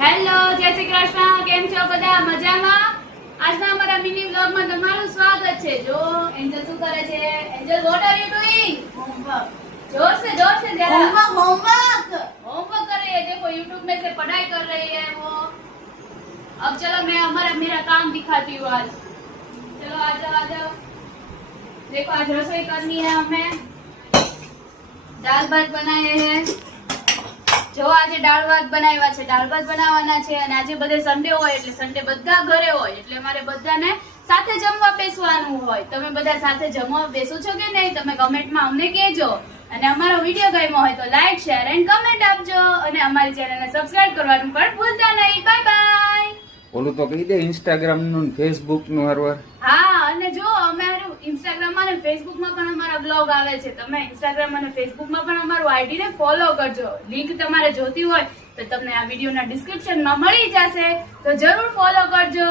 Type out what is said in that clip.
Hello, જય શ્રી કૃષ્ણ. કેમ છો બધા? મજામાં? આજના અમારા મિની વ્લોગમાં તમારું સ્વાગત છે. જો એન્જલ શું કરે છે? Angel, what are you doing? Homework जोर से जरा होमवर्क होमवर्क कर रही है. देखो यूट्यूब में से पढ़ाई कर रही है वो. अब चलो मैं मेरा काम दिखाती हूँ आज. चलो आ जाओ. देखो आज रसोई करनी है हमें. दाल भात बनाए हैं. જો આજે દાળ ભાત બનાવ્યા છે. દાળ ભાત બનાવવાના છે અને આજે બધે સન્ડે હોય એટલે સન્ડે બધા ઘરે હોય એટલે મારે બધાને સાથે જમવા બેસવાનું હોય. તમે બધા સાથે જમવા બેસો છો કે નહીં? તમે કમેન્ટમાં અમને કહેજો. અને અમારો વિડીયો ગમ્યો હોય તો લાઈક, શેર એન્ડ કમેન્ટ આપજો અને અમારી ચેનલને સબસ્ક્રાઇબ કરવાનું પણ ભૂલતા નહીં. Bye bye. ઓલું તો કહી દે ઇન્સ્ટાગ્રામ નું ફેસબુક નું હરવાર. હા, અને જો અમારું ઇન્સ્ટાગ્રામ અને ફેસબુક માં પણ અમારા બ્લોગ આવે છે. તમે ઇન્સ્ટાગ્રામ અને ફેસબુક માં પણ અમારું આઈડી ને ફોલો કરજો. લિંક તમારે જોતી હોય તો તમને આ વિડીયોના ડિસ્ક્રિપ્શનમાં મળી જશે, તો જરૂર ફોલો કરજો.